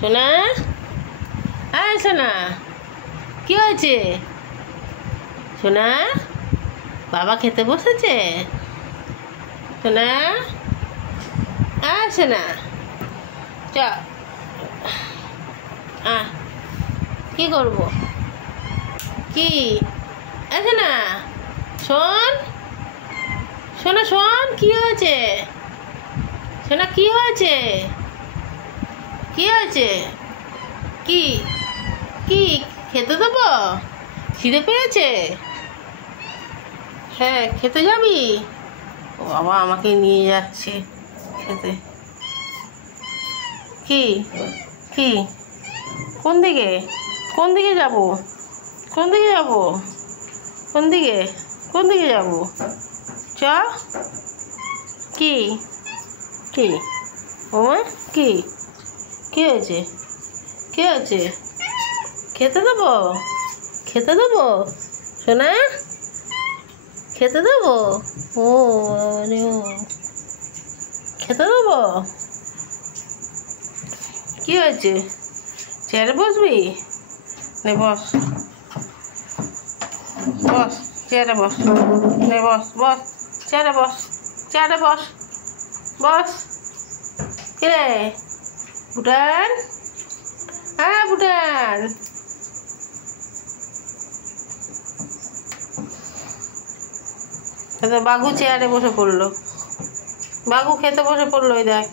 সোনা, আয় সোনা, কি হয়েছে? সোনা, বাবা খেতে বসেছে? সোনা, আয় সোনা, চ কি করবো? কি আছে না? শোন সোনা, শোন, কি হয়েছে? সোনা, কি হয়েছে? কি হয়েছে? কি কি খেতে দেবো? খিদে পেয়েছে? হ্যাঁ, খেতে যাবি? ও বাবা, আমাকে নিয়ে যাচ্ছে খেতে। কি কি কোন দিকে? কোন দিকে যাব? কোন দিকে যাব? কোন দিকে? কোন দিকে যাব? চ। কি কি ওমা, কি কি হয়েছে? কি হয়েছে? খেতে দেবো? খেতে দেবো সোনা? খেতে দেবো? ও আরে ও, খেতে দেবো? কি হয়েছে? চেয়ারে বসবি? নে বস, বস চেয়ারে বস, নে বস, বস চেয়ারে বস, চেয়ারে বস, বস। কিরে ভুটান, হ্যাঁ ভুটান, বাঘু চেয়ারে বসে পড়লো। বাঘু খেতে বসে পড়লো, ওই দেখ।